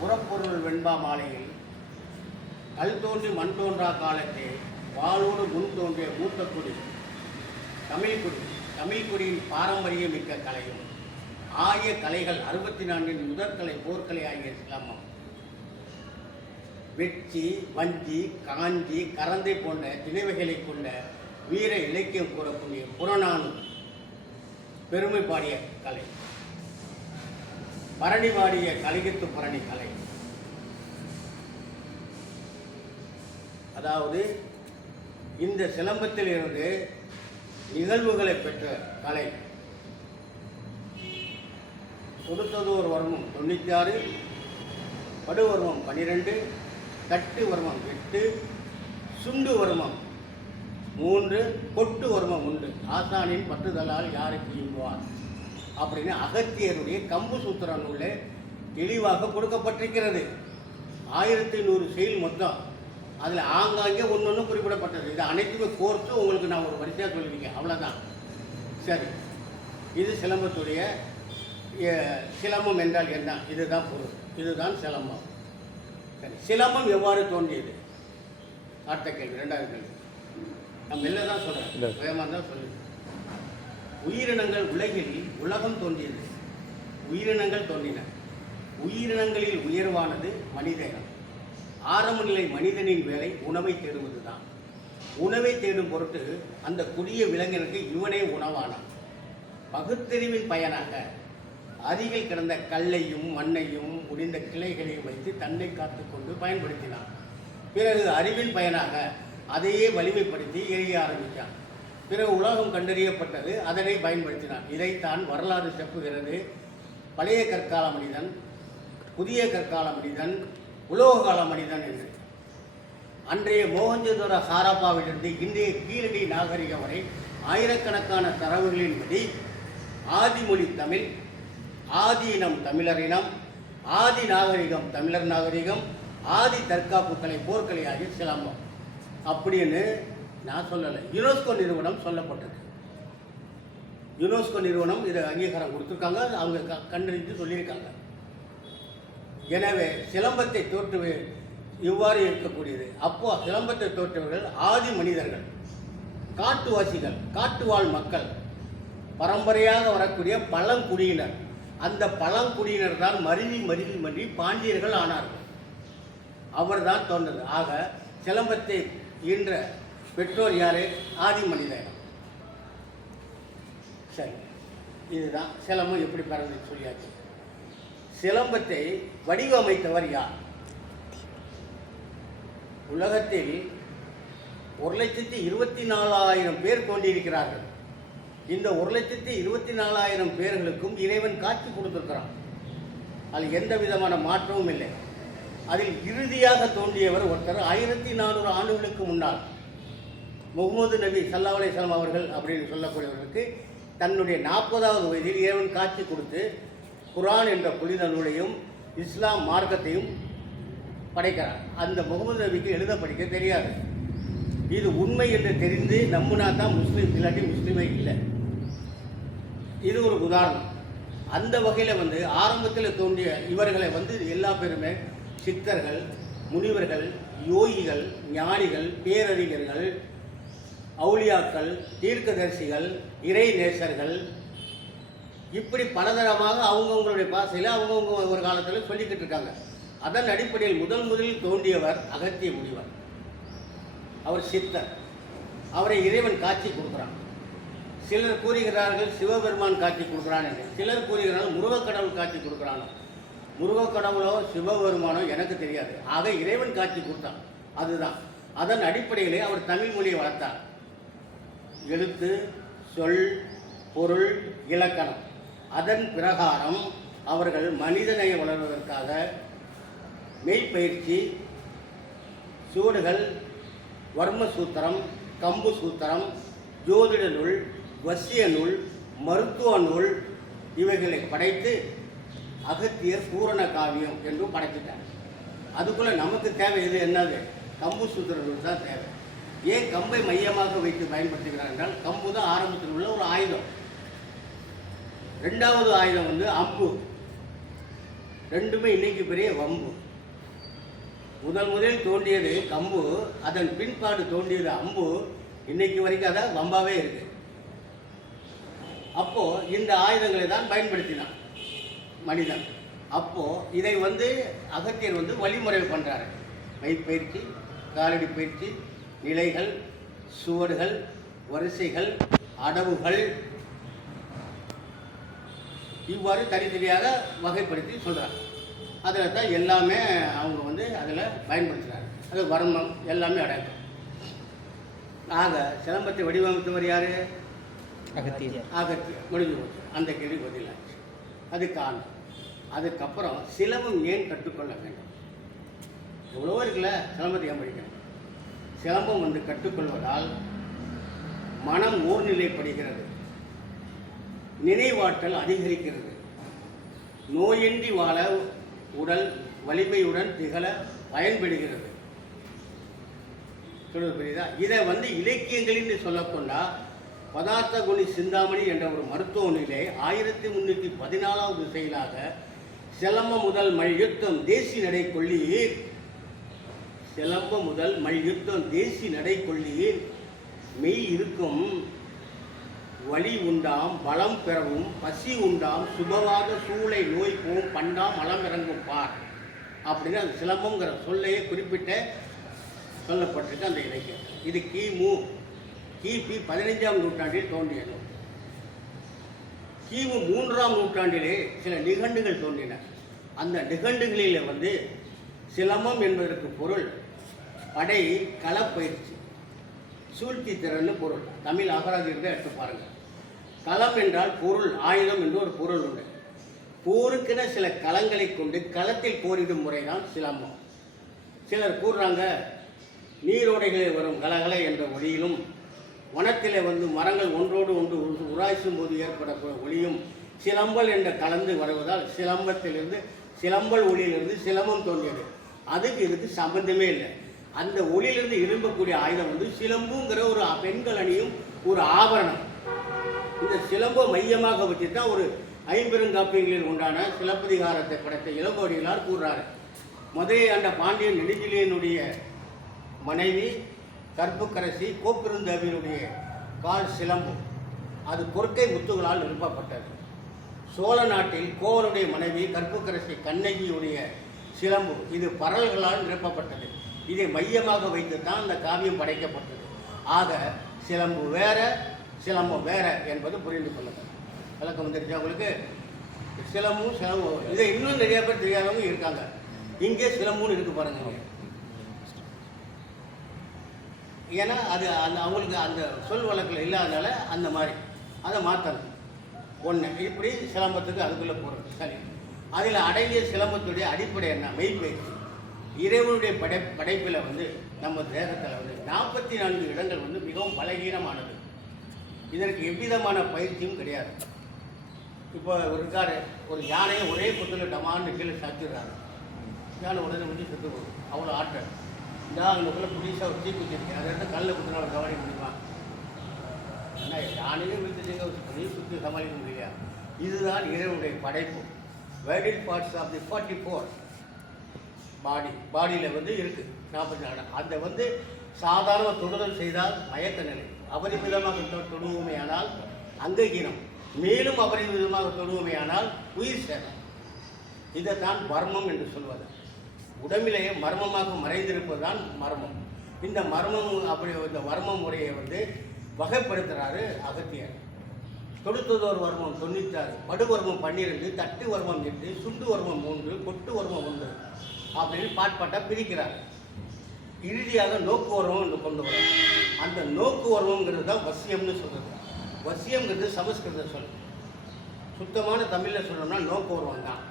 புறப்பொருள் வெண்பா மாலையில் கல் தோன்றி மண் தோன்றா காலத்தே வாளோடு முன் தோன்றிய மூத்த குடி தமிழ்குடியின் பாரம்பரிய மிக்க கலையும் ஆகிய கலைகள் 64 முதற்கலை போர்க்கலை ஆகிய சிலம்பம், வெட்சி, வஞ்சி, காஞ்சி, கரந்தை போன்ற திணைவைகளை கொண்ட வீர இலக்கியம் கூறக்கூடிய புறநானூறு பெருமை பாடிய கலை, பரணி பாடிய கலிகத்து பரணி கலை, அதாவது இந்த சிலம்பத்தில் இருந்து நிகழ்வுகளை பெற்ற கலை. கொடுத்ததோர் வர்மம் 96, படுவர்மம் 12, தட்டு வர்மம் 8, சுண்டு வர்மம் 3, கொட்டு வர்மம் 1. ஆசானின் பட்டுதலால் யாருக்கு இவ்வார் அப்படின்னு அகத்தியருடைய கம்பு சூத்திர நூலில் தெளிவாக கொடுக்கப்பட்டிருக்கிறது. 1100 செயல் மொத்தம். அதில் ஆங்காங்கே ஒன்று குறிப்பிடப்பட்டது. இது அனைத்துமே கோர்த்து உங்களுக்கு நான் ஒரு வரிசையாக சொல்லியிருக்கேன், அவ்வளோதான். சரி, இது சிலம்பத்துடைய சிலம்பம் என்றால் என்ன? இதுதான் பொருள், இதுதான் சிலம்பம். சரி, சிலம்பம் எவ்வாறு தோன்றியது? அடுத்த கேள்வி, 2வது கேள்வி. நம்ம வெளில தான் சொல்கிறேன், வேகமாக தான் சொல்லு. உயிரினங்கள் உலகில் உலகம் தோன்றியது, உயிரினங்கள் தோன்றின. உயிரினங்களில் உயர்வானது மனித இனம். ஆரம்ப நிலை மனிதனின் வேலை உணவை தேடுவது தான். உணவை தேடும் பொருட்டு அந்த கொடிய விலங்கிற்கு இவனே உணவானான். பகுத்தறிவின் பயனாக அருகில் கிடந்த கல்லையும் மண்ணையும் முடிந்த கிளைகளையும் வைத்து தன்னை காத்துக்கொண்டு பயன்படுத்தினான். பிறகு அறிவின் பயனாக அதையே வலிமைப்படுத்தி எரிய ஆரம்பித்தான். பிறகு உலகம் கண்டறியப்பட்டது, அதனை பயன்படுத்தினான். இதைத்தான் வரலாறு செப்புகிறது. பழைய கற்கால மனிதன், புதிய கற்கால மனிதன், உலோக கால மனிதன் என்று. அன்றைய மோகஞ்சதோர ஹாரப்பாவிலிருந்து இன்றைய கீழடி நாகரிகம் வரை ஆயிரக்கணக்கான தரவுகளின்படி ஆதிமொழி தமிழ், ஆதி இனம் தமிழர் இனம், ஆதி நாகரிகம் தமிழர் நாகரிகம், ஆதி தற்காப்பு கலை போர்க்கலை ஆகிய சிலம்பம் அப்படின்னு நான் சொல்லலை, யுனெஸ்கோ நிறுவனம் சொல்லப்பட்டிருக்கு. யுனெஸ்கோ நிறுவனம் இதை அங்கீகாரம் கொடுத்துருக்காங்க, அவங்க கண்டறிந்து சொல்லியிருக்காங்க. எனவே சிலம்பத்தை தோற்றுவே இவ்வாறு இருக்கக்கூடியது. அப்போ சிலம்பத்தை தோற்றவர்கள் ஆதி மனிதர்கள், காட்டுவாசிகள், காட்டுவாழ் மக்கள், பரம்பரையாக வரக்கூடிய பழங்குடியினர். அந்த பழங்குடியினர் தான் மருவி பாண்டியர்கள் ஆனார்கள். அவர் தான் தோன்றது. ஆக சிலம்பத்தை ஈன்ற பெற்றோர் யாரு? ஆதி மனிதர். சரி, இதுதான் சிலம்பம் எப்படி பிறந்து சொல்லியாச்சு. சிலம்பத்தை வடிவமைத்தவர் யார்? உலகத்தில் 1,24,000 பேர் தோன்றியிருக்கிறார்கள். இந்த 1,24,000 பேர்களுக்கும் இறைவன் காட்சி கொடுத்திருக்கிறான். அதில் எந்த விதமான மாற்றமும் இல்லை. அதில் இறுதியாக தோன்றியவர் ஒருத்தர் 1400 ஆண்டுகளுக்கு முன்னால் முகமது நபி ஸல்லல்லாஹு அலைஹி வஸல்லம் அவர்கள் அப்படின்னு சொல்லக்கூடியவர்களுக்கு தன்னுடைய 40வது வயதில் இறைவன் காட்சி கொடுத்து குர்ஆன் என்ற புனித நூலையும் இஸ்லாம் மார்க்கத்தையும் படைக்கிறார். அந்த முகமது நபிக்கு எழுத படிக்க தெரியாது. இது உண்மை என்று தெரிந்து நம்பினா தான் முஸ்லீம், இல்லாட்டி முஸ்லீமே இல்லை. இது ஒரு உதாரணம். அந்த வகையில் ஆரம்பத்தில் தோன்றிய இவர்களை எல்லா பேருமே சித்தர்கள், முனிவர்கள், யோகிகள், ஞானிகள், பேரறிஞர்கள், அவுலியாக்கள், தீர்க்கதரிசிகள், இறை நேசர்கள், இப்படி பலதரமாக அவங்கவுங்களுடைய பாசையில் அவங்கவுங்க ஒரு காலத்தில் சொல்லிக்கிட்டு இருக்காங்க. அதன் அடிப்படையில் முதலில் தோன்றியவர் அகத்திய முனிவர். அவர் சித்தர். அவரை இறைவன் காட்சி கொடுக்குறான். சிலர் கூறுகிறார்கள் சிவபெருமான் காட்சி கொடுக்குறான் என்று, சிலர் கூறுகிறார்கள் முருகக்கடவுள் காட்சி கொடுக்குறானோ. முருகக்கடவுளோ சிவபெருமானோ எனக்கு தெரியாது. ஆக இறைவன் காட்சி கொடுத்தான், அதுதான். அதன் அடிப்படையிலே அவர் தமிழ் மொழியை வளர்த்தார். எழுத்து, சொல், பொருள், இலக்கணம். அதன் பிரகாரம் அவர்கள் மனிதனை வளர்வதற்காக மெய்ப்பயிற்சி, சூடுகள், வர்ம சூத்திரம், கம்பு சூத்திரம், ஜோதிட நூல், வசிய நூல், மருத்துவ நூல் இவைகளை படைத்து அகத்தியர் பூரண காவியம் என்றும் படைச்சிட்டார். அதுக்குள்ளே நமக்கு தேவை இது என்னது? கம்பு சூத்திர நூல் தான் தேவை. ஏன் கம்பை மையமாக வைத்து பயன்படுத்துகிறார் என்றால் கம்பு தான் ஆரம்பத்தில் உள்ள ஒரு ஆயுதம். 2வது ஆயுதம் அம்பு. ரெண்டுமே இன்னைக்கு பெரிய வம்பு. முதலில் தோண்டியது கம்பு, அதன் பின்பாடு தோண்டியது அம்பு. இன்னைக்கு வரைக்கும் அதை வம்பாவே இருக்கு. அப்போ இந்த ஆயுதங்களை தான் பயன்படுத்தினான் மனிதன். அப்போ இதை அகத்தியர் வழிமுறை பண்றாரு. மெய்ப்பயிற்சி, காலடி பயிற்சி, நிலைகள், சுவடுகள், வரிசைகள், அடவுகள், இவ்வாறு தனித்தனியாக வகைப்படுத்தி சொல்கிறாங்க. அதில் தான் எல்லாமே அவங்க அதில் பயன்படுத்துகிறாங்க. அது வர்மம் எல்லாமே அடங்கும். ஆக சிலம்பத்தை வடிவமைத்தவர் யார்? அகத்தியர். முடிஞ்சு போச்சு. அந்த கேள்வி பதிலாச்சு. அது காரணம். அதுக்கப்புறம் சிலம்பம் ஏன் கற்றுக்கொள்ள வேண்டும்? எவ்வளவோ இருக்குல்ல, சிலம்பத்தை ஏன் படிக்கணும்? சிலம்பம் கற்றுக்கொள்வதால் மனம் ஓர்நிலைப்படுகிறது, நினைவாற்றல் அதிகரிக்கிறது, நோயின்றி வாழ உடல் வலிமையுடன் திகழ பயன்படுகிறது. சொல்வது புரியுதா? இதை இலக்கியங்களில் சொல்லக்கொண்டா பதார்த்த குணி சிந்தாமணி என்ற ஒரு மருத்துவ நூலை 1314வது செயலாக சிலம்ப முதல் மல்யுத்தம் தேசி நடை கொள்ளீர், சிலம்ப முதல் மல்யுத்தம் தேசி நடை கொள்ளீர், மெய் இருக்கும் வலி உண்டாம் பலம் பெறவும், பசி உண்டாம் சுபவாத சூளை நோய் போம் பண்டாம் மலம் இறங்கும் பார் அப்படின்னு அந்த சிலம்பங்கிற சொல்லையே குறிப்பிட்ட சொல்லப்பட்டிருக்கு அந்த இலக்கியம். இது கிபி 15ஆம் நூற்றாண்டில் தோன்றியது. கிமு 3ஆம் நூற்றாண்டிலே சில நிகண்டுகள் தோன்றின. அந்த நிகண்டுகளில் சிலம்பம் என்பதற்கு பொருள் படை களப்பயிற்சி, சூழ்ச்சி திறன்னு பொருள். தமிழ் அகராதியில் எடுத்து பாருங்கள். களம் என்றால் பொருள், ஆயுதம் என்று ஒரு பொருள் உண்டு. போருக்கென சில களங்களை கொண்டு களத்தில் போரிடும் முறைதான் சிலம்பம். சிலர் கூறுறாங்க, நீரோடைகளில் வரும் கலகலை என்ற ஒளியிலும், வனத்திலே மரங்கள் ஒன்றோடு ஒன்று உராய்ச்சும் போது ஏற்படக்கூடிய ஒளியும் சிலம்பல் என்ற கலந்து வருவதால் சிலம்பல் ஒளியிலிருந்து சிலம்பம் தோன்றியது. இதுக்கு சம்பந்தமே இல்லை. அந்த ஒளியிலிருந்து எழும்பக்கூடிய ஆயுதம் சிலம்புங்கிற ஒரு பெண்கள் அணியும் ஒரு ஆபரணம். இந்த சிலம்பை மையமாக வச்சு தான் ஒரு ஐம்பெருங்காப்பியங்களில் உண்டான சிலப்பதிகாரத்தை படைத்த இளங்கோடிகளார் கூறுறாரு. முதலே ஆண்ட பாண்டியன் நெடுஞ்செழியனுடைய மனைவி கற்புக்கரசி கோப்பெருந்தேவியினுடைய கால் சிலம்பு, அது கொற்கை முத்துகளால் நிரப்பப்பட்டது. சோழ நாட்டில் கோவனுடைய மனைவி கற்புக்கரசி கண்ணகியுடைய சிலம்பு, இது பரல்களால் நிரப்பப்பட்டது. இதை மையமாக வைத்து தான் இந்த காவியம் படைக்கப்பட்டது. ஆக சிலம்பு வேற, சிலம்பம் வேற என்பது புரிந்து கொள்ளுங்கள். விளக்கம் வந்துருச்சு அவங்களுக்கு? சிலம்பும் இதை இன்னும் நிறைய பேர் தெரியாதவங்க இருக்காங்க. இங்கே சிலம்புன்னு இருக்கு பாருங்க. ஏன்னா அது அவங்களுக்கு அந்த சொல் வழக்கில் இல்லாதனால அந்த மாதிரி அதை மாற்றணும். ஒன்று இப்படி சிலம்பத்துக்கு அதுக்குள்ளே போகிறது. சரி, அதில் அடங்கிய சிலம்பத்துடைய அடிப்படை என்ன? மெய்ப்பயிற்சி. இறைவனுடைய படைப்பில் நம்ம தேகத்தில் 44 இடங்கள் மிகவும் பலகீனமானது. இதற்கு எவ்விதமான பயிற்சியும் கிடையாது. இப்போ இருக்காரு, ஒரு யானையை ஒரே குத்தில் டமான்னு கீழே சாத்திடுறாரு. யானை உடனே முடிஞ்சு செத்து போகும், அவ்வளோ ஆற்றல். நான் அங்கக்குள்ளே புதுசாக ஒரு தீக்குச்சி இருக்கேன், அதை எடுத்து கல்லில் குத்தினா அவர் கவனிக்க முடியுமா? ஆனால் யானையே விழுந்துட்டீங்க, சுற்றி சமாளிக்க முடியலையா? இதுதான் இறைவனுடைய படைப்பு. வைடல் பார்ட்ஸ் ஆஃப் தி 44 பாடியில் இருக்குது 44. அந்த சாதாரண தொடுதல் செய்தால் மயக்க நிலை, அபரிமிதமாக தொடுவோமையானால் அங்ககீனம், மேலும் அபரிமிதமாக தொடுவோமையானால் உயிர் சேதம். இதைத்தான் மர்மம் என்று சொல்வது. உடம்பிலேயே மர்மமாக மறைந்திருப்பது தான் மர்மம். இந்த மர்மம் இந்த வர்ம முறையை வகைப்படுத்துகிறாரு அகத்தியர். தொடுத்ததோர் வர்மம் 96, படுவர்மம் 12, தட்டு வர்மம் 8, சுண்டு வர்மம் 3, கொட்டு வர்மம் 1 அப்படின்னு பாட்பாட்டாக பிரிக்கிறார். இறுதியாக நோக்கு வர்மம் என்று கொண்டு வரும். அந்த நோக்கு வர்மங்கிறது தான் வசியம்னு சொல்கிறது. வசியம்ங்கிறது சமஸ்கிருத சொல். சுத்தமான தமிழில் சொல்லணும்னா நோக்கு வர்மம் தான்.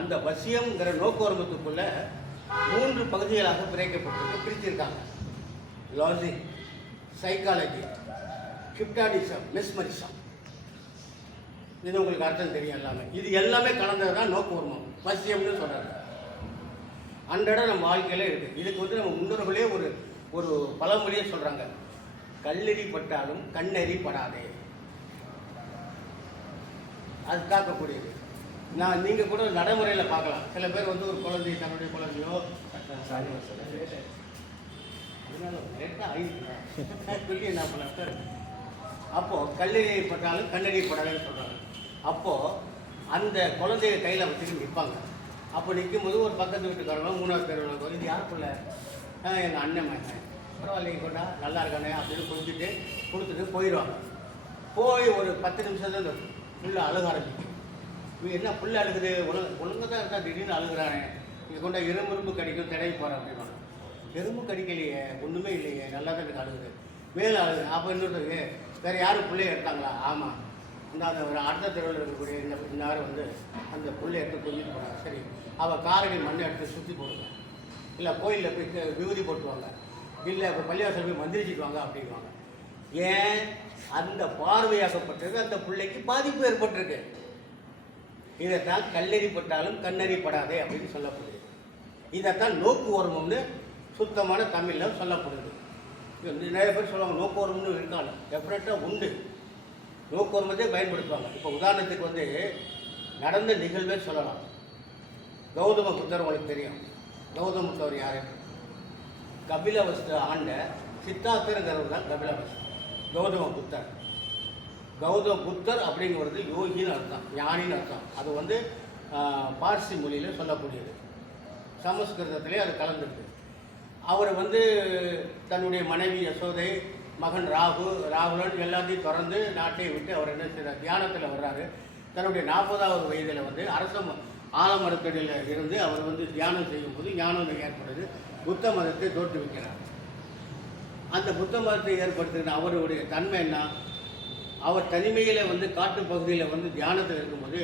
அந்த வசியம்ங்கிற நோக்குவரம்பத்துக்குள்ள 3 பகுதிகளாக பிரிச்சிருக்காங்க. Logic, psychology, hypnotism, mesmerism. இது உங்களுக்கு அர்த்தம் தெரியும் எல்லாமே. இது எல்லாமே கலந்தது தான் நோக்குவரம்பம், வசியம்னு சொல்கிறாங்க. அன்றாட நம்ம வாழ்க்கையில இருக்குது. இதுக்கு நம்ம முன்னோர்களே ஒரு பழமொழியே சொல்கிறாங்க, கல்லெறி பட்டாலும் கண்ணெறி படாதே. அது தாக்கக்கூடியது. நீங்கள் கூட நடைமுறையில் பார்க்கலாம். சில பேர் வந்து ஒரு குழந்தை தன்னுடைய குழந்தையோ அதனால லேட்டாக ஆகிருக்கிறேன் சொல்லி என்ன பண்ண அப்போது கல்லெறியப்பட்டாலும் கண்ணெறியப்படாதுன்னு சொல்கிறாங்க. அப்போது அந்த குழந்தைய கையில் வச்சுட்டு நிற்பாங்க. அப்போ நிற்கும் போது ஒரு பக்கத்து வீட்டுக்காரங்க 3வது பேர் இது யார் பிள்ளை? எங்கள் அண்ணன் மகன். பரவாயில்லைங்க கொண்டா நல்லா இருக்கானே அப்படின்னு கொடுத்துட்டு போயிடுவாங்க. போய் ஒரு 10 நிமிஷம் தான் இந்த புள்ள அழுக ஆரம்பிக்கும். இவங்க என்ன புள்ள அழுகுது? ஒழுங்காக தான் இருந்தால் திடீர்னு அழுகுறானே, இங்கே கொண்டா எறும்பு கடிக்கும் தடவி போகிறேன் அப்படின்னா, எறும்பு கடிக்கலையே, ஒன்றுமே இல்லையே, நல்லா தான் எனக்கு அழுகுது, மேலே அழுகுது. அப்போ இன்னொருத்தருக்கு வேறு யாரும் பிள்ளைய எடுத்தாங்களா? ஆமாம், இந்த அந்த ஒரு அடுத்த தெருவில் இருக்கக்கூடிய இன்னார் வந்து அந்த பிள்ளைய எடுத்து கொஞ்சிட்டு போனாங்க. சரி, அவள் காலடி மண்ணை எடுத்து சுற்றி போடுங்க, இல்லை கோயிலில் போய் விபூதி போட்டுவாங்க, இல்லை இப்போ பள்ளிவாசல் போய் மந்திரிச்சிட்டு வாங்க அப்படிங்குவாங்க. ஏன்? அந்த பார்வையாக்கப்பட்டிருக்கு, அந்த பிள்ளைக்கு பாதிப்பு ஏற்பட்டிருக்கு. இதைத்தான் கல்லெறிப்பட்டாலும் கண்ணெறிப்படாதே அப்படின்னு சொல்லப்படுது. இதைத்தான் நோக்குவர்மம்னு சுத்தமான தமிழில் சொல்லப்படுது. நிறைய பேர் சொல்லுவாங்க நோக்குவர்மம்னு இருக்காங்க, டெஃபினட்டாக உண்டு. நோக்குவர்மத்தை பயன்படுத்துவாங்க. இப்போ உதாரணத்துக்கு வந்து நடந்த நிகழ்வே சொல்லலாம். கௌதம புத்தர் உங்களுக்கு தெரியும். கௌதம புத்தர் யார்? கபிலவஸ்து ஆண்ட சித்தார்த்தருங்கிறவர் தான் கபிலவஸ்து. கௌதம புத்தர். கௌதம புத்தர் அப்படிங்கிறது யோகின்னு அர்த்தம், ஞானின்னு அர்த்தம். அது வந்து பார்சி மொழியில் சொல்லக்கூடியது. சமஸ்கிருதத்திலே அது கலந்துருக்கு. அவர் வந்து தன்னுடைய மனைவி யசோதை, மகன் ராகுலன் எல்லாத்தையும் திறந்து நாட்டை விட்டு அவர் என்ன செய்கிறார்? தியானத்தில் வர்றாரு. தன்னுடைய 40வது வயதில் வந்து அரச ஆலமரத்தடியில் இருந்து அவர் வந்து தியானம் செய்யும்போது ஞானம் ஏற்படுது. புத்த மதத்தை தோற்றுவிக்கிறார். அந்த புத்த மதத்தை ஏற்படுத்துகிற அவருடைய தன்மை என்ன? அவர் தனிமையில் வந்து காட்டு பகுதியில் வந்து தியானத்தில் இருக்கும்போது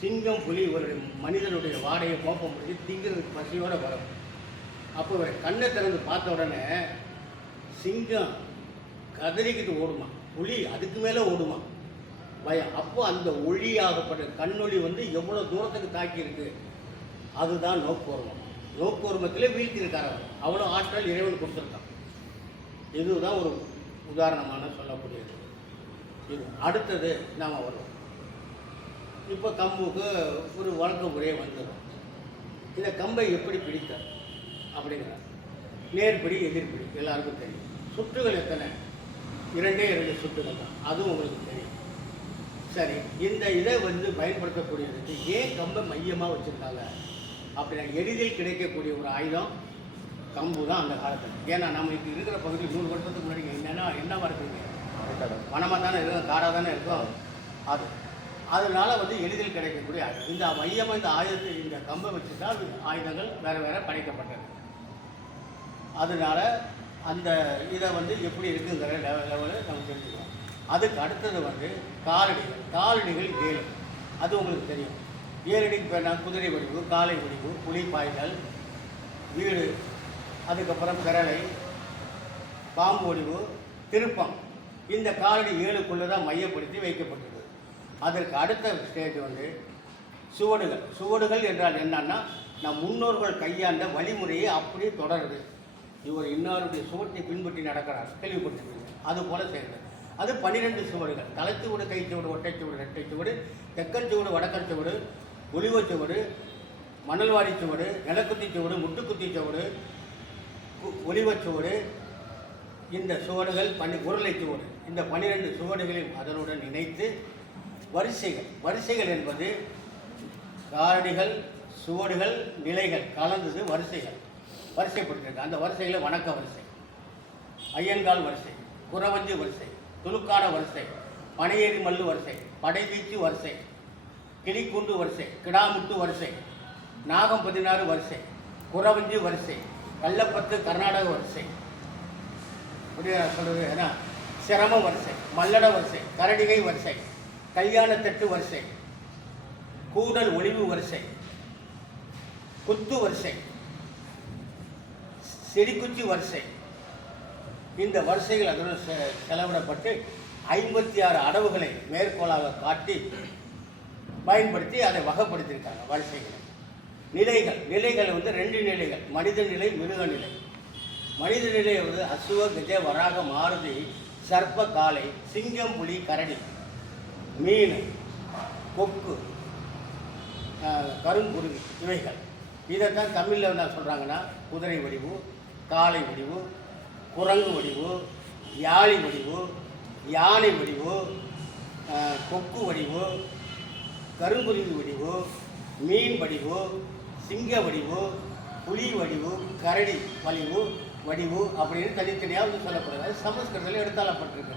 சிங்கம், புலி இவருடைய மனிதனுடைய வாடையை கோப்ப முடிஞ்சு திங்கிறதுக்கு பசியோடு வரும். அப்போ இவர் கண்ணை திறந்து பார்த்த உடனே சிங்கம் கதறிக்கிட்டு ஓடுமா, புலி அதுக்கு மேலே ஓடுமா, பயம். அப்போ அந்த ஒளியாகப்பட்ட கண்ணொளி வந்து எவ்வளோ தூரத்துக்கு தாக்கியிருக்கு. அதுதான் நோக்குவர்மம். நோக்குவர்மத்திலே வீழ்த்தியிருக்கார் அவர். அவ்வளோ ஆற்றல் இறைவன் கொடுத்துருக்கான். இதுதான் ஒரு உதாரணமான சொல்லக்கூடியது. இது அடுத்தது நாம் வருவோம். இப்போ கம்புக்கு ஒரு வழக்க முறையே வந்துடும். இந்த கம்பை எப்படி பிடித்தார் அப்படிங்கிறார். நேர்பிடி, எதிர்பிடி எல்லாருக்கும் தெரியும். சுற்றுகள் எத்தனை? 2 சுற்றுகள் தான், அதுவும் உங்களுக்கு தெரியும். சரி, இந்த இதை வந்து பயன்படுத்தக்கூடியதுக்கு ஏன் கம்பை மையமாக வச்சுருக்காங்க அப்படின்னா, எளிதில் கிடைக்கக்கூடிய ஒரு ஆயுதம் கம்பு தான் அந்த காலத்தில். ஏன்னா நம்மளுக்கு இருக்கிற பகுதி 100 வருஷத்துக்கு முன்னாடி என்னவா இருக்குங்க? பணமாக தானே இருக்கும், காராக தானே இருக்கும். அதனால வந்து எளிதில் கிடைக்கக்கூடிய ஆயுதம். இந்த மையமாக இந்த ஆயுதத்தை, இந்த கம்பை வச்சு தான் ஆயுதங்கள் வேறு படைக்கப்பட்டது. அதனால அந்த இதை வந்து எப்படி இருக்குங்கிற லெவலில் நம்ம தெரிஞ்சுக்கலாம். அதுக்கு அடுத்தது வந்து காலடிகள். காலடிகள் 7. அது உங்களுக்கு தெரியும். 7 அடிக்கு பேர் குதிரை வடிவு, காலை வடிவு, புலி பாய்தல், வீடு, அதுக்கப்புறம் பிறலை, பாம்பு வடிவு, திருப்பம். இந்த காலடி 7க்குள்ளே தான் மையப்படுத்தி வைக்கப்பட்டது. அதற்கு அடுத்த ஸ்டேஜ் வந்து சுவடுகள். சுவடுகள் என்றால் என்னன்னா, நம் முன்னோர்கள் கையாண்ட வழிமுறையை அப்படியே தொடருது. இவர் இன்னாருடைய சுவட்டை பின்பற்றி நடக்கிறார், கேள்விப்பட்டிருக்கீங்க. அது போல செய்கிறது. அது 12 சுவடுகள். தலைச்சுவடு, கைச்சுவடு, ஒட்டைச்சுவடு, ரெட்டைச்சுவடு, தெக்கன் சுவடு, வடக்கன் சுவடு, ஒலிவச்சுவடு, மணல்வாரி சுவடு, நிலக்குத்தி சுவடு, முட்டுக்குத்தி சுவடு, ஒலிவச்சுவடு. இந்த சுவடுகள் உருளை சுவடு. இந்த 12 சுவடுகளையும் அதனுடன் இணைத்து வரிசைகள் என்பது காலடிகள், சுவடுகள், நிலைகள் கலந்தது வரிசைப்பட்டிருக்கு. அந்த வரிசைகளை வணக்க வரிசை, ஐயன்கால் வரிசை, குறவஞ்சி வரிசை, துலுக்கான வரிசை, பனையேறி மல்லு வரிசை, படைவீச்சு வரிசை, கிளிக்குண்டு வரிசை, கிடாமுட்டு வரிசை, நாகம் 16 வரிசை, குறவஞ்சி வரிசை, கள்ளப்பத்து கர்நாடக வரிசை, அப்படியே சொல்கிறது ஏன்னா சிரம வரிசை, மல்லட வரிசை, கரடிகை வரிசை, கல்யாணத்தட்டு வரிசை, கூடல் ஒளிவு வரிசை, குத்து வரிசை, செடிக்குச்சி வரிசை. இந்த வரிசைகள் அதனுடன் செலவிடப்பட்டு 56 அடவுகளை மேற்கோளாக காட்டி பயன்படுத்தி அதை வகைப்படுத்தியிருக்காங்க வரிசைகளை. நிலைகள் வந்து 2 நிலைகள், மனித நிலை, மிருக நிலை. மனித நிலை வந்து அசுவ, கஜ, வராக, மாருதி, சர்ப்ப, காளை, சிங்கம், புலி, கரடி, மீன், கொக்கு, கருங்குருவி இவைகள். இதைத்தான் தமிழில் என்ன சொல்கிறாங்கன்னா குதிரை வடிவு, காளை வடிவு, குரங்கு வடிவு, யாழி வடிவு, யானை வடிவு, கொக்கு வடிவு, கருங்குருவி வடிவு, மீன் வடிவு, சிங்க வடிவு, புலி வடிவு, கரடி வடிவு அப்படின்னு தனித்தனியாக வந்து சொல்லப்படுறது. சமஸ்கிருதத்தில் எடுத்தாளப்பட்டிருக்கு.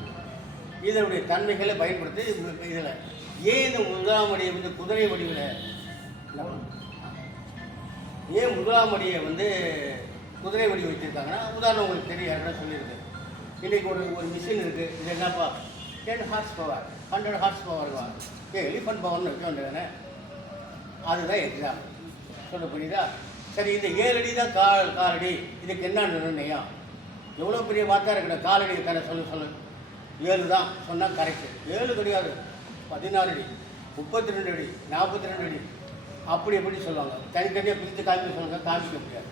இதனுடைய தன்மைகளை பயன்படுத்தி இதில் ஏன் இந்த முதலாம் அடியை வந்து குதிரை வடிவில், ஏன் முதலாம் அடியை வந்து குதிரை வடி வச்சுருக்காங்கன்னா, உதாரணம் உங்களுக்கு தெரியும், யாரும் சொல்லியிருக்கு. இன்றைக்கி ஒரு மிஷின் இருக்குது. இது என்னப்பா 10 ஹார்ஸ் பவர் 100 ஹார்ஸ் பவர்வா, எலிஃபண்ட் பவர்னு வைக்க வேண்டியதானே. அதுதான் எக்ஸாம். சொல்ல புரியுதா? சரி, இந்த 7 அடி தான் காலடி, இதுக்கு என்ன நிர்ணயம்? எவ்வளோ பெரிய வார்த்தை இருக்கணும். காலடி தானே சொல்லு 7 தான் சொன்னால் கரெக்டு. 7 கிடையாது, 16 அடி, 32 அடி, 42 அடி, அப்படி எப்படி சொல்லுவாங்க. தனித்தனியாக பிரித்து காமிக்க சொல்லுங்க, காமிக்க முடியாது.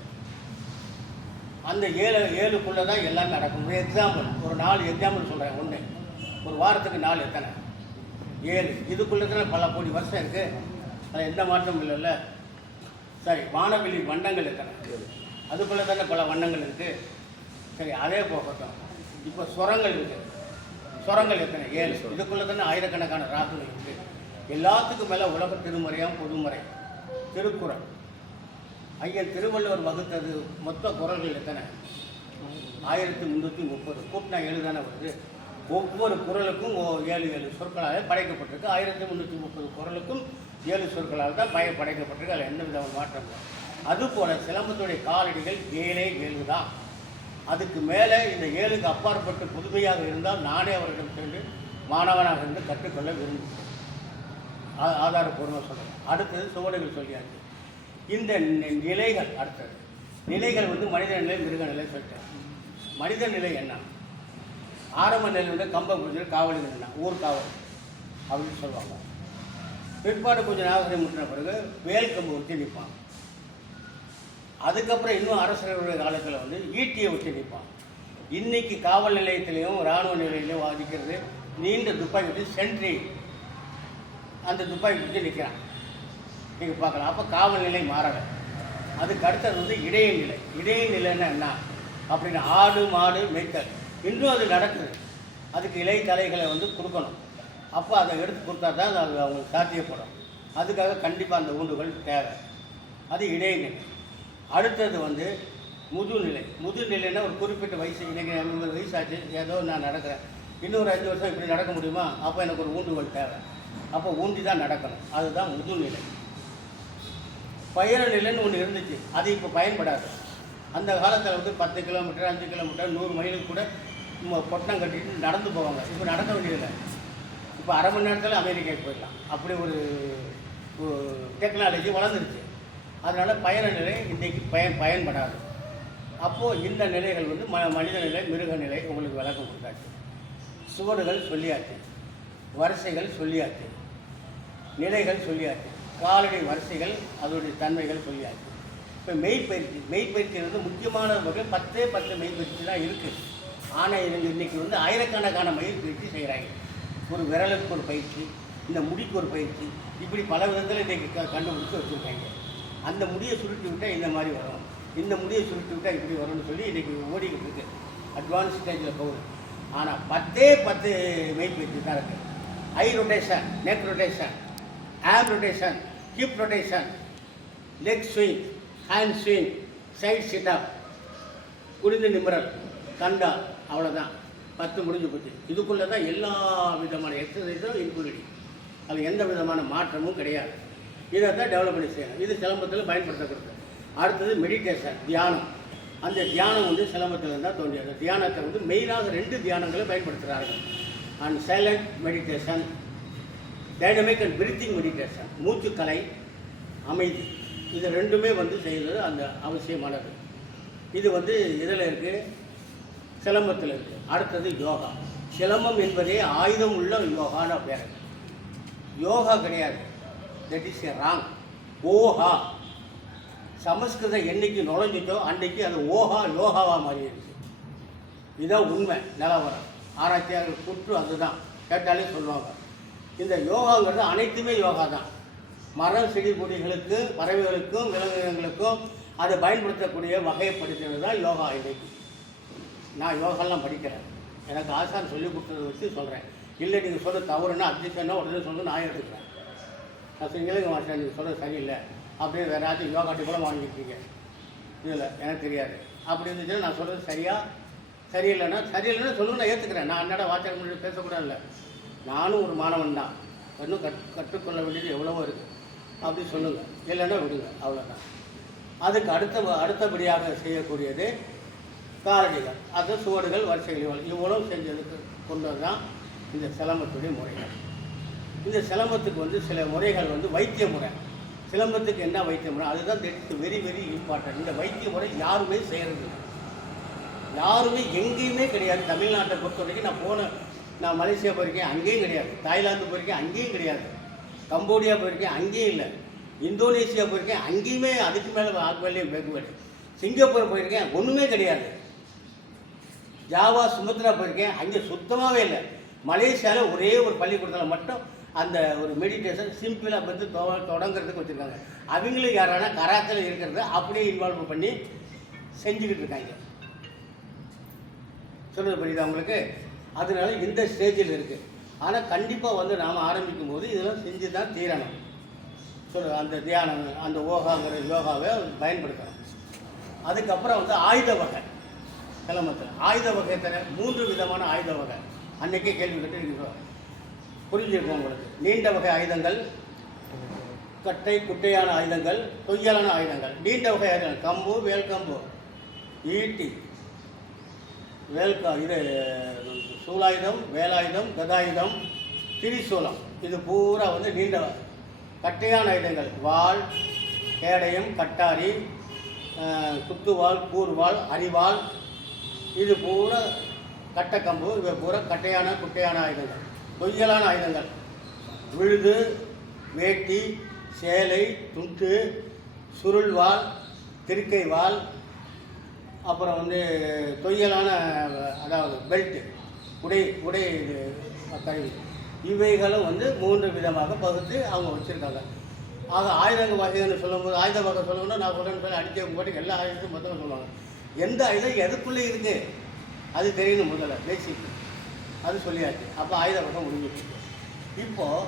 அந்த 7க்குள்ளே தான் எல்லாம் நடக்கும். ஒரு எக்ஸாம்பிள், ஒரு 4 எக்ஸாம்பிள் சொல்கிறேன். ஒன்று, ஒரு வாரத்துக்கு 4 எத்தனை? 7. இதுக்குள்ளே தானே பல கோடி வருஷம் இருக்குது. அதில் எந்த மாற்றமும் இல்லைல்ல. சரி, வானவெளி வண்ணங்கள் எத்தனை? அதுக்குள்ளே தானே பல வண்ணங்கள் இருக்குது. சரி, அதே போகட்டும். இப்போ சுரங்கள் இருக்குது. சுரங்கள் எத்தனை? 7. இதுக்குள்ளே தானே ஆயிரக்கணக்கான ராகுகள் இருக்குது. எல்லாத்துக்கும் மேலே உலக திருமுறையாம் பொதுமுறை திருக்குறள். ஐயன் திருவள்ளுவர் வகுத்தது மொத்த குறள்கள் எத்தனை? 1330. கூட்டினா 7 தானே வருது. ஒவ்வொரு குறளுக்கும் 7 சொற்களாக படைக்கப்பட்டிருக்கு. 1330 குறளுக்கும் 7 சொற்களால் தான் படைக்கப்பட்டிருக்கு. அதில் எந்த விதமான மாற்றம் இல்லை. அதுபோல் சிலம்பத்துடைய காலடிகள் 7 தான். அதுக்கு மேலே இந்த 7க்கு அப்பாற்பட்டு புதுமையாக இருந்தால் நானே அவரிடம் சென்று மாணவனாக இருந்து கற்றுக்கொள்ள விரும்புகிறேன். ஆதாரப்பூர்வமாக சொல்கிறேன். அடுத்தது சுவடுகள் சொல்லியாச்சு. இந்த நிலைகள், அடுத்தது நிலைகள் வந்து மனித நிலை, மிருக நிலை சொல்லிட்டேன். மனித நிலை என்ன? ஆரம்ப நிலை வந்து கம்ப பிடிச்சது காவலி நிலை, ஊர்காவல் அப்படின்னு சொல்லுவாங்க. பிற்பாடு கொஞ்சம் நாகரிகம் முட்டின பிறகு வேல் கம்பு ஊற்றி நிற்பான். அதுக்கப்புறம் இன்னும் அரசர்களுடைய காலத்தில் வந்து ஈட்டியை ஊற்றி நிற்பான். இன்றைக்கி காவல் நிலையத்திலையும் இராணுவ நிலையிலையும் வாதிக்கிறது நீண்ட துப்பாக்கி வச்சு சென்ட்ரி, அந்த துப்பாக்கி வச்சு நிற்கிறான். நீங்கள் பார்க்கலாம். அப்போ காவல் நிலை மாறலை. அதுக்கு அடுத்தது வந்து இடைநிலை. இடைநிலைன்னா என்ன அப்படின்னு, ஆடு மாடு மேய்த்தல் இன்னும் அது நடக்குது. அதுக்கு இலை தலைகளை வந்து கொடுக்கணும். அப்போ அதை எடுத்து கொடுத்தா தான் அது அவங்களுக்கு சாத்தியப்படும். அதுக்காக கண்டிப்பாக அந்த ஊண்டுகள் தேவை. அது இடைநிலை. அடுத்தது வந்து முதுநிலை. முதுநிலைன்னா ஒரு குறிப்பிட்ட வயசு, இன்றைக்கி 50 வயசாச்சு, ஏதோ நான் நடக்கிறேன், இன்னொரு 5 வருஷம் இப்படி நடக்க முடியுமா? அப்போ எனக்கு ஒரு ஊண்டுகள் தேவை. அப்போ ஊண்டி தான் நடக்கணும். அதுதான் முதுநிலை. பயண நிலைன்னு ஒன்று இருந்துச்சு, அது இப்போ பயன்படாது. அந்த காலத்தில் வந்து 10 கிலோமீட்டர் 5 கிலோமீட்டர் 100 மைலுக்கு கூட பொட்டணம் கட்டிட்டு நடந்து போவாங்க. இப்போ நடக்க வேண்டியதில்லை. இப்போ அரை மணி நேரத்தில் அமெரிக்காவுக்கு போயிடலாம். அப்படி ஒரு டெக்னாலஜி வளர்ந்துருச்சு. அதனால் பயண நிலை இன்றைக்கி பயன்படாது. அப்போது இந்த நிலைகள் வந்து மனித நிலை, மிருக நிலை உங்களுக்கு விளக்கம் கொடுத்தாச்சு. சுவடுகள் சொல்லியாச்சு, வரிசைகள் சொல்லியாச்சு, நிலைகள் சொல்லியாச்சு, காலடி வரிசைகள் அதோடைய தன்மைகள் சொல்லியாச்சு. இப்போ மெய்ப்பயிற்சி வந்து முக்கியமான வகை 10 மெய்ப்பயிற்சி தான் இருக்குது. ஆனால் இன்றைக்கி வந்து ஆயிரக்கணக்கான மெய்ப்பயிற்சி செய்கிறாங்க. ஒரு விரலுக்கு ஒரு பயிற்சி, இந்த முடிக்கு ஒரு பயிற்சி, இப்படி பல விதத்தில் இன்றைக்கி கண்டுபிடிச்சி வச்சுருக்காங்க. அந்த முடியை சுருட்டி விட்டால் இந்த மாதிரி வரும், இந்த முடியை சுருட்டி விட்டால் இப்படி வரும்னு சொல்லி இன்றைக்கி ஓடிக்கிட்டு இருக்குது. அட்வான்ஸ் ஸ்டேஜில் போகுது. ஆனால் 10 மெய்ப்பயிற்சி தான் இருக்குது. Eye rotation, neck rotation, arm rotation, hip rotation, leg swing, hand swing, side situp, குனிந்து நிமிரல், கண்டா, அவ்வளோதான். 10 முடிஞ்சு போச்சு. இதுக்குள்ளே தான் எல்லா விதமான எக்ஸசைஸும் இன்க்ளூடிங். அது எந்த விதமான மாற்றமும் கிடையாது. இதை தான் டெவலப் பண்ணி செய்யணும். இது சிலம்பத்தில் பயன்படுத்தப்படுது. அடுத்தது மெடிடேஷன், தியானம். அந்த தியானம் வந்து சிலம்பத்தில் இருந்தால் தோன்றியது. தியானத்தை வந்து மெயினாக 2 தியானங்களை பயன்படுத்துகிறார்கள். And silent meditation, dynamic and breathing meditation, மூச்சுக்கலை, அமைதி. இது 2மே வந்து செய்கிறது அந்த அவசியமானது. இது வந்து இதில் இருக்குது, சிலம்பத்தில் இருக்குது. அடுத்தது யோகா. சிலம்பம் என்பதே ஆயுதம் உள்ள யோகான்னு பேர். யோகா கிடையாது, தட் இஸ் ஏ ராங். ஓஹா, சமஸ்கிருதம் என்றைக்கு நுழைஞ்சிட்டோ அன்றைக்கி அது யோகாவாக மாறிடுச்சு. இதுதான் உண்மை நிலவரம். ஆராய்ச்சியாளர்கள் கூற்று அதுதான், கேட்டாலே சொல்லுவாங்க. இந்த யோகாங்கிறது அனைத்துமே யோகா தான். மரம் செடி கொடிகளுக்கு பறவைகளுக்கும் விலங்கினங்களுக்கும் அதை பயன்படுத்தக்கூடிய வகைப்படுத்துறது தான் யோகா. இன்றைக்கு நான் யோகாலாம் படிக்கிறேன், எனக்கு ஆசான் சொல்லி கொடுத்ததை வச்சு சொல்கிறேன். இல்லை நீங்கள் சொல்ல தவறுன்னா அத்தியசன்னா உடனே சொல்ல நான் எடுத்துக்கிறேன். நான் சொன்னீங்களே மாஸ்டர் நீங்கள் சொல்கிறது சரியில்லை அப்படின்னு வேறு யாராச்சும் யோகா கூட வாங்கியிருக்கீங்க, இதில் எனக்கு தெரியாது அப்படி இருந்துச்சுன்னா நான் சொல்கிறது சரியில்லைன்னா சொல்லுங்கள், நான் ஏற்றுக்கிறேன். நான் அன்னாட வாத்தியார் முன்னாடி பேசக்கூடாது. இல்லை, நானும் ஒரு மாணவன் தான், இன்னும் கற்றுக்கொள்ள வேண்டியது எவ்வளவோ இருக்குது அப்படி சொல்லுங்கள், இல்லைன்னா விடுங்க, அவ்வளோதான். அதுக்கு அடுத்தபடியாக செய்யக்கூடியது காரணிகள், அது சுவடுகள், வரிசைகள், இவ்வளவு செஞ்சதுக்கு கொண்டது தான் இந்த சிலம்பத்துடைய முறைகள். இந்த சிலம்பத்துக்கு வந்து சில முறைகள் வந்து வைத்திய முறை. சிலம்பத்துக்கு என்ன வைத்திய முறை, அதுதான் வெரி வெரி இம்பார்ட்டன்ட். இந்த வைத்திய முறை யாருமே செய்கிறது, யாருமே எங்கேயுமே கிடையாது. தமிழ்நாட்டை பொறுத்த வரைக்கும் நான் மலேசியா போயிருக்கேன், அங்கேயும் கிடையாது. தாய்லாந்து போயிருக்கேன், அங்கேயும் கிடையாது. கம்போடியா போயிருக்கேன், அங்கேயும் இல்லை. இந்தோனேஷியா போயிருக்கேன், அங்கேயுமே அதுக்கு மேலே ஆக்வேலையும் பேக்குவேடு. சிங்கப்பூர் போயிருக்கேன், ஒன்றுமே கிடையாது. ஜாவா சுமத்ரா போயிருக்கேன், அங்கே சுத்தமாகவே இல்லை. மலேசியாவில் ஒரே ஒரு பள்ளிக்கூடத்தில் மட்டும் அந்த ஒரு மெடிடேஷன் சிம்பிளாக வந்து தொடங்கிறதுக்கு வச்சுருக்காங்க. அவங்களும் யாரானா கராத்தில் இருக்கிறத அப்படியே இன்வால்வ் பண்ணி செஞ்சுக்கிட்டு இருக்காங்க. சொல்கிறது புரியுது அவங்களுக்கு? அதனால இந்த ஸ்டேஜில் இருக்குது. ஆனால் கண்டிப்பாக வந்து நாம் ஆரம்பிக்கும் போது இதெல்லாம் செஞ்சு தான் தீரணும். அந்த தியானம், அந்த ஓகாங்கிற யோகாவை பயன்படுத்தணும். அதுக்கப்புறம் வந்து ஆயுத வகை. சிலம்பத்தில் ஆயுத வகை 3 விதமான ஆயுத வகை. அன்றைக்கே கேள்வி கேட்டு நீங்கள் புரிஞ்சிருக்கோம் உங்களுக்கு. நீண்ட வகை ஆயுதங்கள், குட்டையான ஆயுதங்கள், தொய்யலான ஆயுதங்கள். நீண்ட வகை ஆயுதங்கள் கம்பு, வேல்கம்பு, ஈட்டி, இது சூலாயுதம், வேலாயுதம், கதாயுதம், திரிசூலம். இது பூரா வந்து நீண்ட. கட்டையான ஆயுதங்கள் வாள், கேடயம், கட்டாரி, குத்துவாள், கூர்வாள், அரிவாள். இது பூரா கட்டக்கம்பு. இவை பூரா குட்டையான ஆயுதங்கள். தொய்யலான ஆயுதங்கள் விழுது, வேட்டி, சேலை, துண்டு, சுருள்வாள், திருக்கை வாள். அப்புறம் வந்து தொய்யலான அதாவது பெல்ட்டு, உடை கருவி. இவைகளும் வந்து 3 விதமாக பகுத்து அவங்க வச்சுருக்காங்க. ஆக ஆயுதங்க வகைன்னு சொல்லும்போது, ஆயுத வகை சொல்லணும்னா நான் சொல்கிறேன்னு சொல்லி அடிக்க போட்டு எல்லா ஆயுதத்தையும் மொத்தமாக சொல்லுவாங்க. எந்த ஆயுதம் எதுக்குள்ளே இருக்குது அது தெரியணும். முதல்ல பேசிக் அது சொல்லியாச்சு. அப்போ ஆயுத வகை முடிஞ்சிட்டு. இப்போது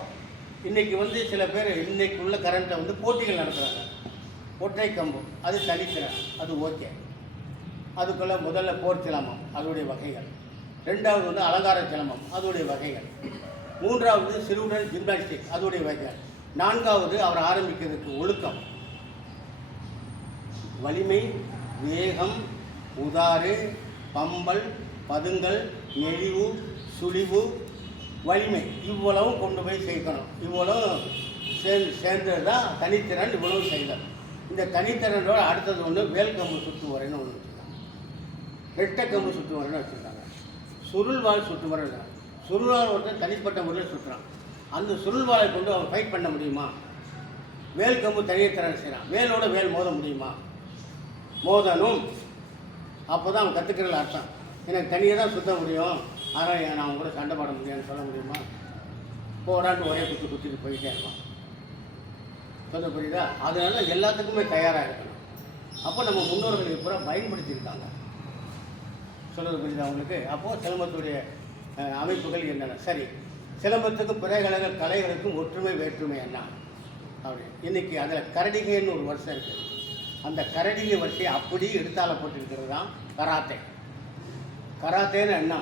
இன்றைக்கி வந்து சில பேர் இன்றைக்கி உள்ள கரண்ட்டை வந்து போட்டிகள் நடத்துகிறாங்க. ஒற்றை கம்பு அது தனிக்கிறேன், அது ஓகே. அதுக்குள்ளே முதல்ல போர் சிலம்பம் அதோடைய வகைகள். 2வது வந்து அலங்கார சிலம்பம் அதோடைய வகைகள். 3வது சிறுவுடல் ஜிம்னாஸ்டிக் அதோடைய வகைகள். 4வது அவர் ஆரம்பிக்கிறதுக்கு ஒழுக்கம், வலிமை, வேகம், உதாறு, பம்பல், பதுங்கல், நெளிவு, சுழிவு, வலிமை. இவ்வளவும் கொண்டு போய் சேர்க்கணும். இவ்வளவு சேர்ந்தது தான் தனித்திறன். இவ்வளவு செய்தல். இந்த தனித்திறனோட அடுத்தது ஒன்று வேல்கம்பு சுற்று முறைன்னு ஒன்று வச்சுருக்காங்க. ரெட்டைக்கம்பு சுற்று முறைன்னு வச்சுருக்காங்க. சுருள்வாள் சுற்று முறை. சுருள்வாள் ஒருத்தர் தனிப்பட்ட முறையில் சுற்றுறான். அந்த சுருள்வாளை கொண்டு அவன் ஃபைட் பண்ண முடியுமா? வேல்கம்பு தனித்திறன் செய்கிறான். வேலோட வேல் மோத முடியுமா? மோதனும். அப்போ தான் அவன் கற்றுக்கிறதுல அர்த்தம். எனக்கு தனியாக தான் சுற்ற முடியும், ஆனால் நான் அவங்க கூட சண்டை போட முடியாதுன்னு சொல்ல முடியுமா? போராண்டு ஒரே குத்திட்டு போயிட்டே இருப்பான். சொல்ல புரியுதா? அதனால எல்லாத்துக்குமே தயாராக இருக்கணும். அப்போ நம்ம முன்னோர்கள் பூரா பயன்படுத்தியிருக்காங்க. சொல்கிறது புரியுதா அவங்களுக்கு? அப்போது சிலம்பத்துடைய அமைப்புகள் என்னென்ன? சரி, சிலம்பத்துக்கும் பிற கலைகளுக்கும் ஒற்றுமை வேற்றுமை என்ன அப்படி. இன்றைக்கி அதில் கரடிகைன்னு ஒரு வருஷம் இருக்குது. அந்த கரடிகை வரிசையை அப்படியே எடுத்தால போட்டுருக்கிறது தான் கராத்தே. கராத்தேன்னு என்ன?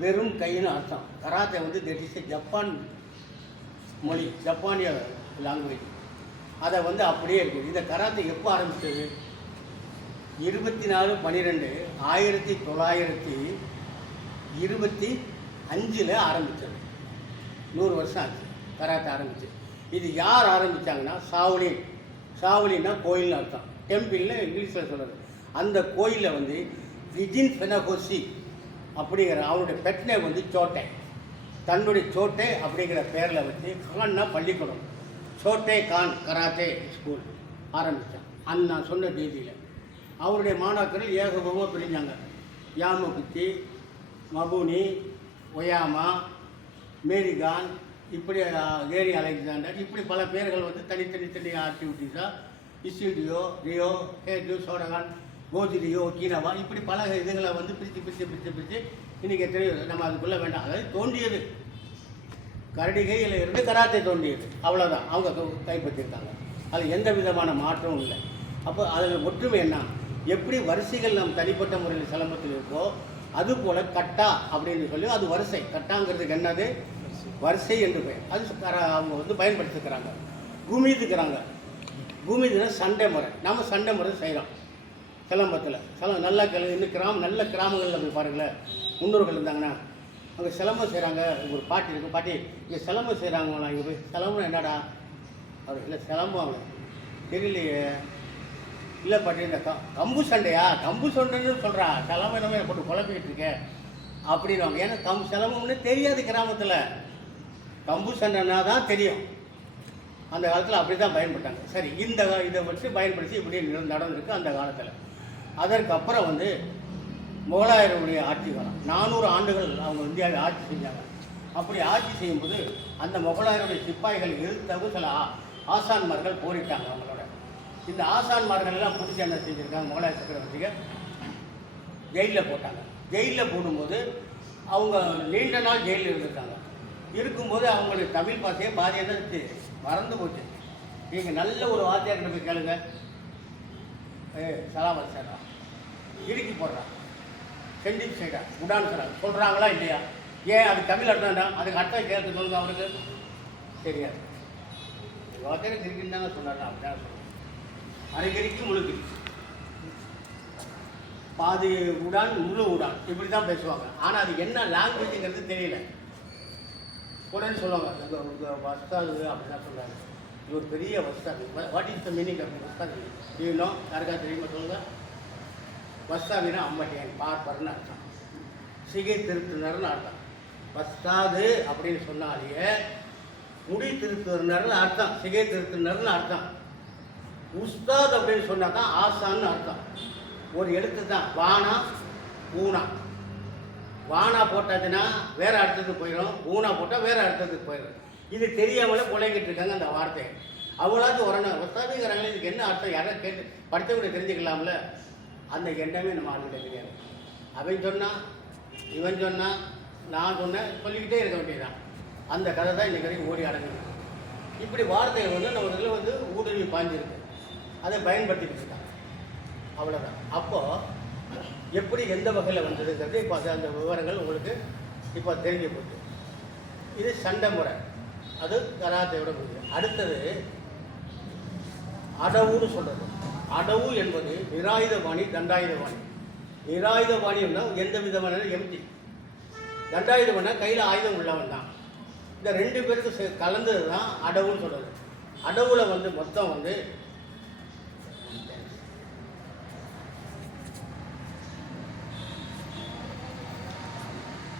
வெறும் கைன்னு அர்த்தம். கராத்தே வந்து தட் இஸ் ஜப்பான் மொழி, ஜப்பானிய லாங்குவேஜ். அதை வந்து அப்படியே இருக்குது. இந்த கராத்தே எப்போ ஆரம்பித்தது? 24/12/1925 ஆரம்பித்தது. 100 வருஷம் ஆச்சு கராத்தே ஆரம்பிச்சு. இது யார் ஆரம்பித்தாங்கன்னா சாவுலின். சாவுலின்னா கோயில்னு அர்த்தம். டெம்பிள்னு இங்கிலீஷில் சொல்கிறது. அந்த கோயிலில் வந்து ரிஜின் ஃபெனகோசி அப்படிங்கிற அவனுடைய பெட் நேம் வந்து சோட்டை. தன்னுடைய சோட்டை அப்படிங்கிற பேரில் வச்சு கான்னா பள்ளிக்கூடம், சோட்டே கான் கராத்தே ஸ்கூல் ஆரம்பித்தான். நான் சொன்ன தேதியில் அவருடைய மாணாக்கர்கள் ஏகபமாக பிரிஞ்சாங்க. யாமகுச்சி, மபுனி, ஒயாமா, மேரிகான், இப்படி கேரி அலெக்சாண்டர், இப்படி பல பேர்கள் வந்து தனி ஆக்டிவிட்டீஸாக இசிடியோ, ரியோ, ஹேஜு, சோடகான், கோஜிரியோ, ஒக்கினவா, இப்படி பல இதுகளை வந்து பிரித்து இன்றைக்கி தெரியும். நம்ம அதுக்குள்ளே வேண்டாம். அதாவது தோண்டியது கரடிகையில் இருந்து கராத்தே தோண்டியது, அவ்வளோதான். அவங்க கைப்பற்றியிருக்காங்க. அது எந்த விதமான மாற்றமும் இல்லை. அப்போ அதில் ஒற்றுமை என்ன? எப்படி வரிசைகள் நம் தனிப்பட்ட முறையில் சிலம்பத்தில் இருக்கோ அதுபோல் கட்டா அப்படின்னு சொல்லி அது வரிசை. கட்டாங்கிறதுக்கு என்னது? வரிசை என்று பெயர். அது அவங்க வந்து பயன்படுத்திக்கிறாங்க. குமிதுக்கிறாங்க. குமிதுனா சண்டை முறை. நாம் சண்டை முறை செய்கிறோம் சிலம்பத்தில். நல்லா இன்னும் நல்ல கிராமங்களில் போய் பாருங்களேன், முன்னோர்கள் இருந்தாங்கன்னா அங்கே சிலம்பம் செய்கிறாங்க. ஒரு பாட்டி இருக்கும், பாட்டி இங்கே சிலம்பம் செய்கிறாங்களா? இங்கே போய் சிலம்பம் என்னடா? அவர் இல்லை சிலம்பம் அவங்க தெரியலையே. இல்லை பாட்டி இந்த கம்பு சண்டையா? கம்பு சண்டைன்னு சொல்கிறா, சிலம்பம் என்னமே போட்டு குழப்பிக்கிட்டு இருக்கேன் அப்படின்வாங்க. ஏன்னா சிலம்பம்னு தெரியாது கிராமத்தில். கம்பு சண்டைன்னா தான் தெரியும். அந்த காலத்தில் அப்படி தான் பயன்பட்டாங்க. சரி, இதை வச்சு பயன்படுத்தி இப்படி நடந்திருக்கு அந்த காலத்தில். அதற்கப்புறம் வந்து முகலாயருடைய ஆட்சி காலம் 400 ஆண்டுகள் அவங்க இந்தியாவில் ஆட்சி செஞ்சாங்க. அப்படி ஆட்சி செய்யும்போது அந்த முகலாயருடைய சிப்பாய்கள் எதிர்த்தவங்க சில ஆசான்மார்கள் போரிட்டாங்க அவங்களோட. இந்த ஆசான்மார்கள் எல்லாம் பிடிச்சி என்ன செஞ்சுருக்காங்க, முகலாய சக்கரவர்த்தியை ஜெயிலில் போட்டாங்க. ஜெயிலில் போடும்போது அவங்க நீண்ட நாள் ஜெயிலில் இருந்திருக்காங்க. இருக்கும்போது அவங்களுக்கு தமிழ் பாஷையை பாதி என்ன மறந்து போச்சு. நீங்கள் நல்ல ஒரு வாத்தியார்கிட்ட போய் கேளுங்க, சலாமத் சாரா, இடுக்கி போடுறான், சென்டிப் சைடா, குடான் சாரா சொல்கிறாங்களா இல்லையா? ஏன் அது தமிழ் அர்த்தம் தான், அதுக்கு அர்த்தம் கேட்க சொல்லுங்க. அவருக்கு தெரியாது. வாத்தியார் இருக்குன்னு தானே சொன்னார். அப்படிதான் சொல்லுங்கள். அரைக்கறிக்கு முழுக்கு, பாதி உடான் முழு உடான், இப்படி தான் பேசுவாங்க. ஆனால் அது என்ன லாங்குவேஜுங்கிறது தெரியல. உடனே சொல்லுவாங்க, உங்கள் வஸ்தாது அப்படி தான் சொல்கிறாங்க. இது ஒரு பெரிய வஸ்தாது. What is the meaning of வஸ்தாது? இன்னும் யாருக்கா தெரியுமா சொல்லுங்கள். வஸ்தாவினா அம்மட்டியன், பார்ப்பர்னு அர்த்தம், சிகை திருத்துனர்னு அர்த்தம். வஸ்தாது அப்படின்னு சொன்னாலேயே முடி திருத்துனர்னு அர்த்தம், சிகை திருத்துனர்னு அர்த்தம். உஸ்தாத் அப்படின்னு சொன்னால் தான் ஆசான்னு அர்த்தம். ஒரு எழுத்து தான், வானா ஊனா. வானா போட்டாச்சுன்னா வேறு அர்த்தத்துக்கு போயிடும், ஊனா போட்டால் வேறு அர்த்தத்துக்கு போயிடும். இது தெரியாமலே புழைங்கிட்டு இருக்காங்க அந்த வார்த்தையை. அவங்களாச்சும் வரணும், வஸ்தாதுங்கிறாங்களே, இதுக்கு என்ன அர்த்தம் யாராவது கேட்டு படித்தவங்க தெரிஞ்சுக்கலாம்ல. அந்த எண்ணமே நம்ம ஆளுகிட்ட தெரியாது. அவன் சொன்னான், இவன் சொன்னான், நான் சொன்னேன், சொல்லிக்கிட்டே இருக்க வேண்டியதுதான். அந்த கதை தான் இன்றைக்கு வரைக்கும் ஓடி அடங்குது. இப்படி வார்த்தைகள் வந்து நம்ம இதில் வந்து ஊடுருவி பாய்ஞ்சிருக்கு. அதை பயன்படுத்திக்கிட்டு இருக்காங்க, அவ்வளோதான். அப்போது எப்படி எந்த வகையில் வந்ததுங்கிறது இப்போ அந்த விவரங்கள் உங்களுக்கு இப்போ தெரிஞ்சு போச்சு. இது சண்டை முறை, அது கராத்தையோட முடியுது. அடுத்தது அடவுன்னு சொல்கிறது. அடவு என்பது நிராயுதபாணி, தண்டாயுதபாணி. நிராயுதபாணின்னா எந்த விதமான எம்டி, தண்டாயுதபாணினா கையில் ஆயுதம் உள்ளவன் தான். இந்த ரெண்டு பேருக்கு கலந்தது தான் அடவுன்னு சொல்கிறது. அடவுல வந்து மொத்தம் வந்து